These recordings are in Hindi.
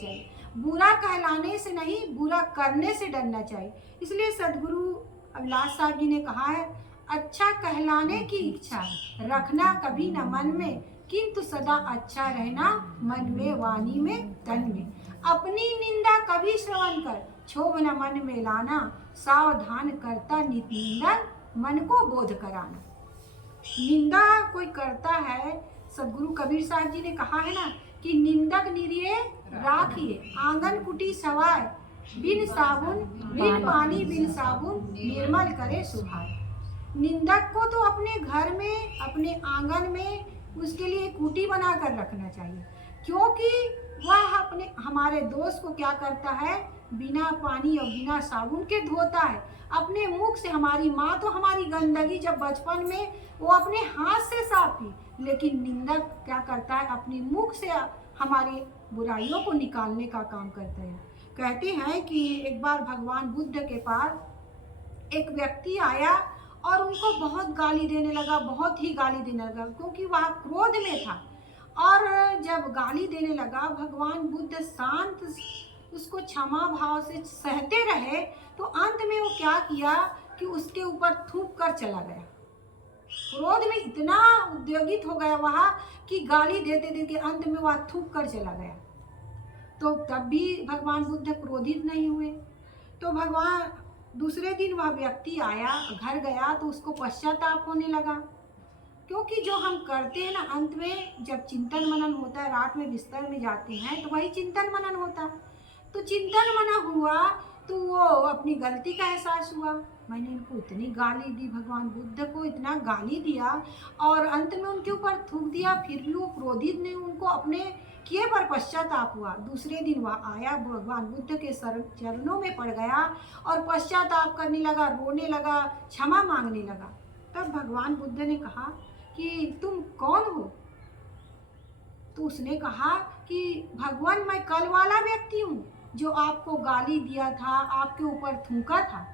चाहिए, बुरा कहलाने से नहीं बुरा करने से डरना चाहिए। इसलिए सदगुरु अभिलाष साहब जी ने कहा है, अच्छा कहलाने की इच्छा रखना कभी न मन में, किंतु सदा अच्छा रहना मन में वाणी में तन में। अपनी निंदा कभी श्रवण कर, क्षोभ न मन में लाना, सावधान करता नित निंदन मन को बोध कराना। निंदा कोई करता है, सदगुरु कबीर साहब जी ने कहा है ना कि निंदक निरिये राखिए, आंगन कुटी सवाय, बिन साबुन बिन पानी बिन साबुन, निर्मल करे सुभाए। निंदक को तो अपने घर में अपने आंगन में उसके लिए कुटी बनाकर रखना चाहिए, क्योंकि वह अपने हमारे दोस्त को क्या करता है, बिना पानी और बिना साबुन के धोता है। अपने मुख से हमारी माँ तो हमारी गंदगी जब बचपन में वो अपने हाथ से साफ की, लेकिन निंदक क्या करता है, अपने मुख से हमारी बुराइयों को निकालने का काम करता है। कहते हैं कि एक बार भगवान बुद्ध के पास एक व्यक्ति आया और उनको बहुत गाली देने लगा, बहुत ही गाली देने लगा, क्योंकि वह क्रोध में था। और जब गाली देने लगा, भगवान बुद्ध शांत उसको क्षमा भाव से सहते रहे, तो अंत में वो क्या किया कि उसके ऊपर थूक कर चला गया। क्रोध में इतना उद्योगित हो गया वह कि गाली देते देते अंत में वह थूक कर चला गया। तो तब भी भगवान बुद्ध क्रोधित नहीं हुए। तो भगवान दूसरे दिन वह व्यक्ति आया, घर गया, तो उसको पश्चाताप होने लगा, क्योंकि जो हम करते हैं ना, अंत में जब चिंतन मनन होता है, रात में बिस्तर में जाते हैं तो वही चिंतन मनन होता है। तो चिंतन मनन हुआ तो वो अपनी गलती का एहसास हुआ, मैंने इनको इतनी गाली दी, भगवान बुद्ध को इतना गाली दिया और अंत में उनके ऊपर थूक दिया, फिर भी वो क्रोधित नहीं, उनको अपने किए पर पश्चाताप हुआ। दूसरे दिन वह आया, भगवान बुद्ध के चरणों में पड़ गया और पश्चाताप करने लगा, रोने लगा, क्षमा मांगने लगा। तब भगवान बुद्ध ने कहा कि तुम कौन हो? तो उसने कहा कि भगवान, मैं कल वाला व्यक्ति हूँ जो आपको गाली दिया था, आपके ऊपर थूका था।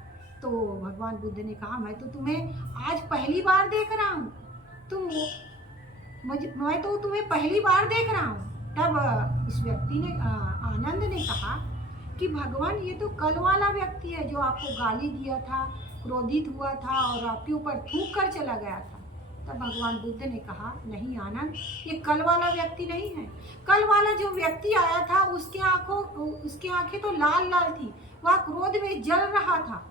तो भगवान बुद्ध ने कहा, मैं तो तुम्हें आज पहली बार देख रहा हूँ, मैं तो तुम्हें पहली बार देख रहा हूँ। तब उस व्यक्ति ने आनंद ने कहा कि भगवान, ये तो कल वाला व्यक्ति है जो आपको गाली दिया था, क्रोधित हुआ था और आपके ऊपर थूक कर चला गया था। तब भगवान बुद्ध ने कहा, नहीं आनंद, ये कल वाला व्यक्ति नहीं है। कल वाला जो व्यक्ति आया था उसकी आंखें तो लाल लाल थी, वह क्रोध में जल रहा था,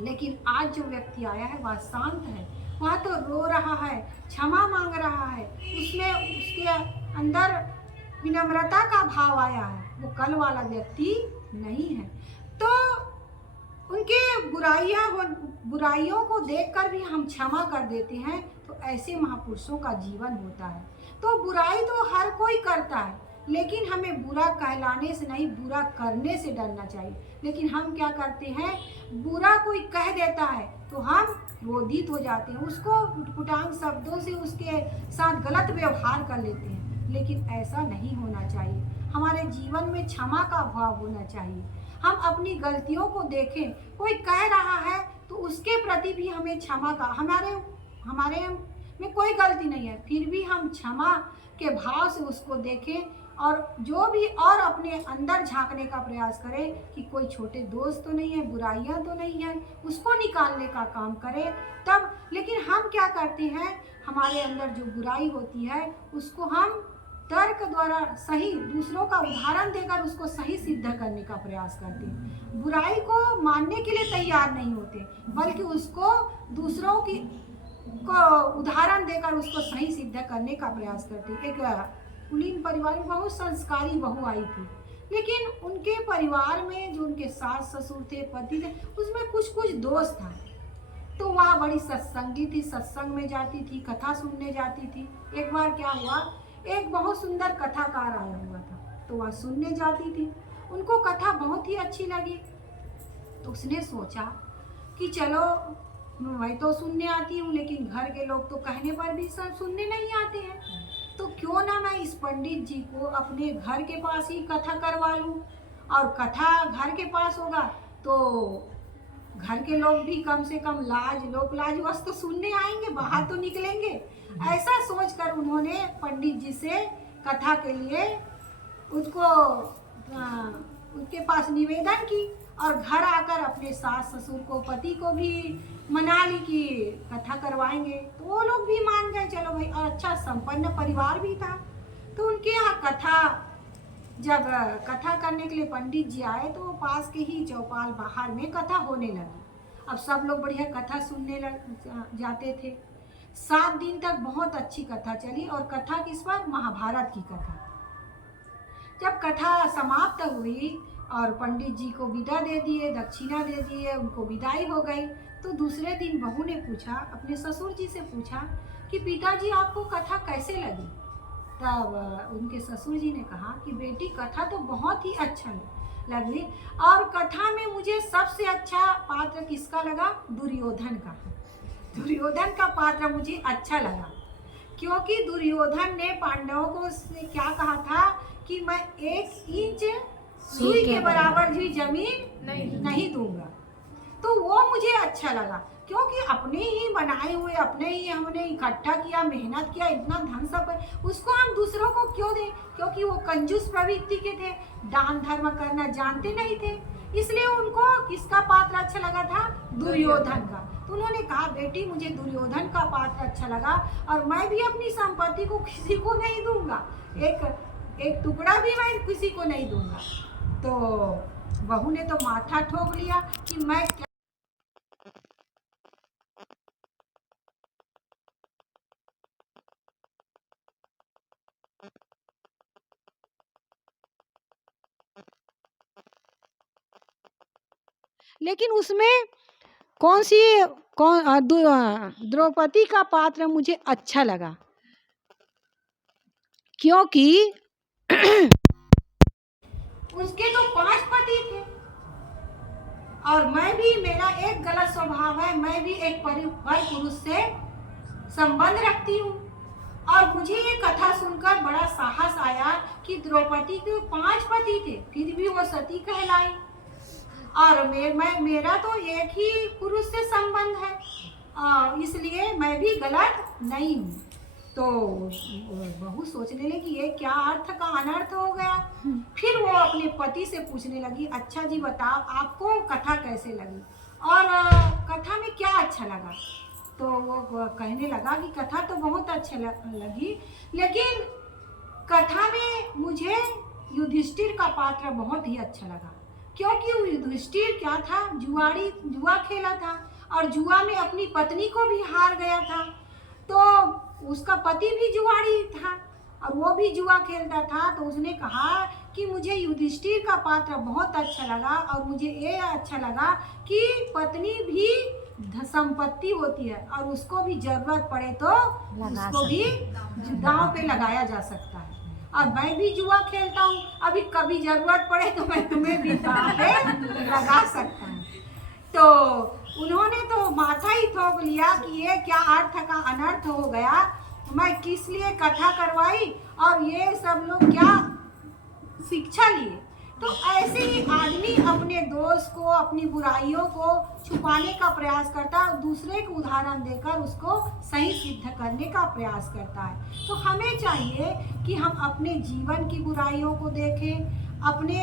लेकिन आज जो व्यक्ति आया है वह शांत है, वह तो रो रहा है, क्षमा मांग रहा है, उसमें उसके अंदर विनम्रता का भाव आया है। वो कल वाला व्यक्ति नहीं है। तो उनके बुराइयों को देखकर भी हम क्षमा कर देते हैं, तो ऐसे महापुरुषों का जीवन होता है। तो बुराई तो हर कोई करता है, लेकिन हमें बुरा कहलाने से नहीं बुरा करने से डरना चाहिए। लेकिन हम क्या करते हैं, बुरा कोई कह देता है तो हम क्रोधित हो जाते हैं, उसको उटपुटांग शब्दों से उसके साथ गलत व्यवहार कर लेते हैं। लेकिन ऐसा नहीं होना चाहिए। हमारे जीवन में क्षमा का भाव होना चाहिए। हम अपनी गलतियों को देखें, कोई कह रहा है तो उसके प्रति भी हमें क्षमा का, हमारे में कोई गलती नहीं है, फिर भी हम क्षमा के भाव से उसको देखें और जो भी और अपने अंदर झांकने का प्रयास करें कि कोई छोटे दोस्त तो नहीं है, बुराइयां तो नहीं है, उसको निकालने का काम करें तब। लेकिन हम क्या करते हैं, हमारे अंदर जो बुराई होती है उसको हम तर्क द्वारा सही, दूसरों का उदाहरण देकर उसको सही सिद्ध करने का प्रयास करते हैं। बुराई को मानने के लिए तैयार नहीं होते, बल्कि उसको दूसरों को उदाहरण देकर उसको सही सिद्ध करने का प्रयास करते हैं। एक कुलीन परिवार में बहुत संस्कारी बहू आई थी, लेकिन उनके परिवार में जो उनके सास ससुर थे, पति थे, उसमें कुछ दोष था। तो वह बड़ी सत्संगी थी, सत्संग में जाती थी, कथा सुनने जाती थी। एक बार क्या हुआ, एक बहुत सुंदर कथाकार आया हुआ था, तो वह सुनने जाती थी, उनको कथा बहुत ही अच्छी लगी। तो उसने सोचा कि चलो, मैं तो सुनने आती हूँ, लेकिन घर के लोग तो कहने पर भी सब सुनने नहीं आते हैं, तो क्यों ना मैं इस पंडित जी को अपने घर के पास ही कथा करवा लूँ, और कथा घर के पास होगा तो घर के लोग भी कम से कम लोक लाज वस्त तो सुनने आएंगे, बाहर तो निकलेंगे। ऐसा सोचकर उन्होंने पंडित जी से कथा के लिए उसको उनके पास निवेदन की और घर आकर अपने सास ससुर को, पति को भी मना ली कि कथा करवाएंगे। तो वो लोग भी मान गए, चलो भाई। और अच्छा संपन्न परिवार भी था। तो उनके यहाँ कथा, जब कथा करने के लिए पंडित जी आए तो पास के ही चौपाल बाहर में कथा होने लगी। अब सब लोग बढ़िया कथा सुनने जाते थे। 7 दिन तक बहुत अच्छी कथा चली। और कथा किस पर? महाभारत की कथा। जब कथा समाप्त हुई और पंडित जी को विदा दे दिए, दक्षिणा दे दिए, उनको विदाई हो गई, तो दूसरे दिन बहू ने पूछा, अपने ससुर जी से पूछा कि पिताजी आपको कथा कैसे लगी? तब उनके ससुर जी ने कहा कि बेटी कथा तो बहुत ही अच्छा लगी, और कथा में मुझे सबसे अच्छा पात्र किसका लगा? दुर्योधन का। दुर्योधन का पात्र मुझे अच्छा लगा, क्योंकि दुर्योधन ने पांडवों को क्या कहा था कि मैं 1 इंच सुई के बराबर भी जमीन नहीं दूंगा। तो वो मुझे अच्छा लगा, क्योंकि अपने ही बनाए हुए, अपने ही हमने इकट्ठा किया, मेहनत किया, इतना धन सब, उसको हम दूसरों को क्यों दें? क्योंकि वो कंजूस प्रवृत्ति के थे, दान धर्म करना जानते नहीं थे। इसलिए उनको किसका पात्र अच्छा लगा था? दुर्योधन का। तो उन्होंने कहा बेटी मुझे दुर्योधन का पात्र अच्छा लगा, और मैं भी अपनी संपत्ति को किसी को नहीं दूंगा, एक टुकड़ा भी मैं किसी को नहीं दूंगा। तो बहू ने तो माथा ठोक लिया कि मैं क्या। लेकिन उसमें द्रौपदी का पात्र मुझे अच्छा लगा, क्योंकि उसके तो 5 पति थे, और मैं भी, मेरा एक गलत स्वभाव है, मैं भी एक पर पुरुष से संबंध रखती हूँ। और मुझे ये कथा सुनकर बड़ा साहस आया कि द्रौपदी के 5 पति थे, फिर भी वो सती कहलाई, और मेरा तो एक ही पुरुष से संबंध है, इसलिए मैं भी गलत नहीं हूँ। तो बहू सोचने लगी ये क्या अर्थ का अनर्थ हो गया। फिर वो अपने पति से पूछने लगी, अच्छा जी बताओ आपको कथा कैसे लगी, और कथा में क्या अच्छा लगा? तो वो कहने लगा कि कथा तो बहुत अच्छा लगी, लेकिन कथा में मुझे युधिष्ठिर का पात्र बहुत ही अच्छा लगा, क्योंकि युधिष्ठिर क्या था? जुआ खेला था, और जुआ में अपनी पत्नी को भी हार गया था। तो उसका पति भी जुआड़ी था, और वो भी जुआ खेलता था। तो उसने कहा कि मुझे युधिष्ठिर का पात्र बहुत अच्छा लगा, और मुझे ये अच्छा लगा कि पत्नी भी संपत्ति होती है, और उसको भी जरूरत पड़े तो उसको भी दांव पे लगाया जा सकता है। और मैं भी जुआ खेलता हूँ, अभी कभी जरूरत पड़े तो मैं तुम्हें भी दांव पे लगा सकता हूँ। तो उन्होंने तो माथा ही ठोक लिया कि ये क्या अर्थ का अनर्थ हो गया, मैं किस लिए कथा करवाई, और ये सब लोग क्या शिक्षा लिए। तो ऐसे ही आदमी अपने दोष को, अपनी बुराइयों को छुपाने का प्रयास करता है, और दूसरे को उदाहरण देकर उसको सही सिद्ध करने का प्रयास करता है। तो हमें चाहिए कि हम अपने जीवन की बुराइयों को देखें, अपने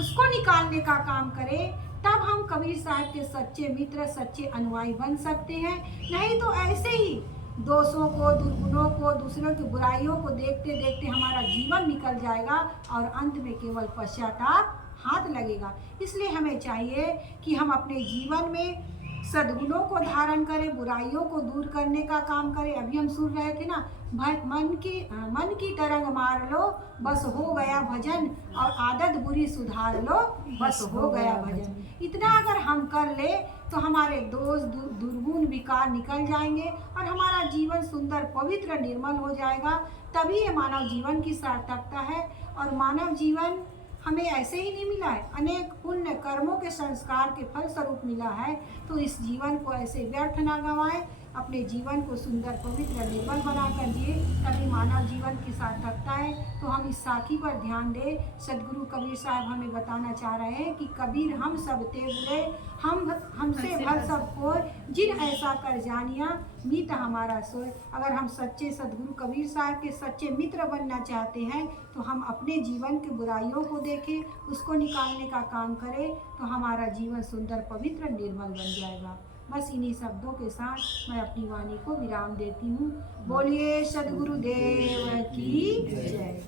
उसको निकालने का काम करें, तब हम कबीर साहब के सच्चे मित्र, सच्चे अनुयायी बन सकते हैं। नहीं तो ऐसे ही दोषों को, दुर्गुणों को, दूसरों की बुराइयों को देखते देखते हमारा जीवन निकल जाएगा, और अंत में केवल पश्चाताप हाथ लगेगा। इसलिए हमें चाहिए कि हम अपने जीवन में सद्गुणों को धारण करें, बुराइयों को दूर करने का काम करें। अभी हम सुन रहे थे ना, मन की तरंग मार लो बस हो गया भजन, और आदत बुरी सुधार लो बस हो गया भजन। इतना अगर हम कर ले तो हमारे दोष, दुर्गुण, विकार निकल जाएंगे, और हमारा जीवन सुंदर, पवित्र, निर्मल हो जाएगा। तभी ये मानव जीवन की सार्थकता है। और मानव जीवन हमें ऐसे ही नहीं मिला है, अनेक पुण्य कर्मों के संस्कार के फल स्वरूप मिला है। तो इस जीवन को ऐसे व्यर्थ ना गंवाएं, अपने जीवन को सुंदर पवित्र निर्मल बनाकर जिए, तभी मानव जीवन की सार्थकता है। तो हम इस साखी पर ध्यान दें। सदगुरु कबीर साहब हमें बताना चाह रहे हैं कि कबीर हम सब ते बुरे, हमसे भल सब कोय, जिन ऐसा कर जानिया मीत हमारा सोय। अगर हम सच्चे सदगुरु कबीर साहब के सच्चे मित्र बनना चाहते हैं तो हम अपने जीवन की बुराइयों को देखें, उसको निकालने का काम करें, तो हमारा जीवन सुंदर पवित्र निर्मल बन जाएगा। बस इन्हीं शब्दों के साथ मैं अपनी वाणी को विराम देती हूँ। बोलिए सदगुरुदेव की जय।